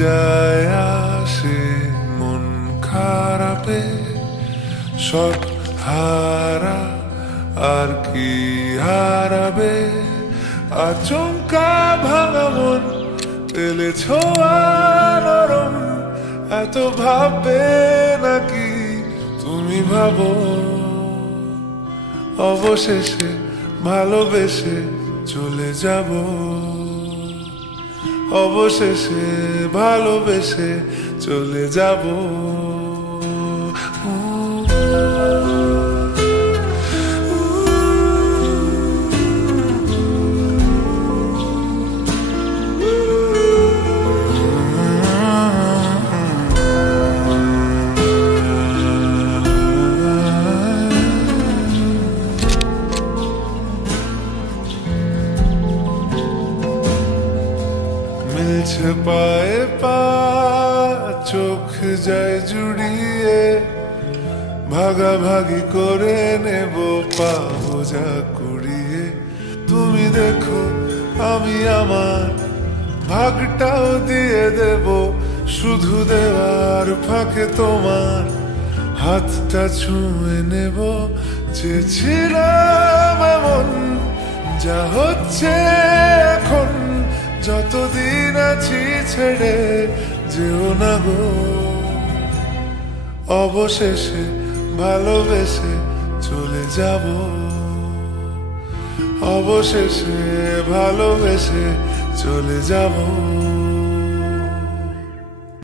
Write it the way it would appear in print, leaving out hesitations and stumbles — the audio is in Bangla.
যায় আসে মন খারাপে, সব হারা আর কি হারাবে, আচমকা ভাঙা মন পেলে ছোঁয়া নরম, এত ভাববে নাকি তুমি ভাবো, অবশেষে ভালোবেসে চলে যাব, অবশেষে ভালোবেসে চলে যাব। মিলছে পায়ে পা, চোখ যায় জুড়িয়ে, ভাগাভাগি করে নেব পাবো যা কুড়িয়ে। তুমি দেখো আমি আমার ভাগটাও দিয়ে দেব, শুধু দেওয়ার ফাঁকে তোমার হাতটা ছুঁয়ে নেব। চেয়েছিলাম এমন, যা হচ্ছে এখন, যতদিন আছি ছেড়ে যেও না গো, অবশেষে ভালোবেসে চলে যাব, অবশেষে ভালোবেসে চলে যাব।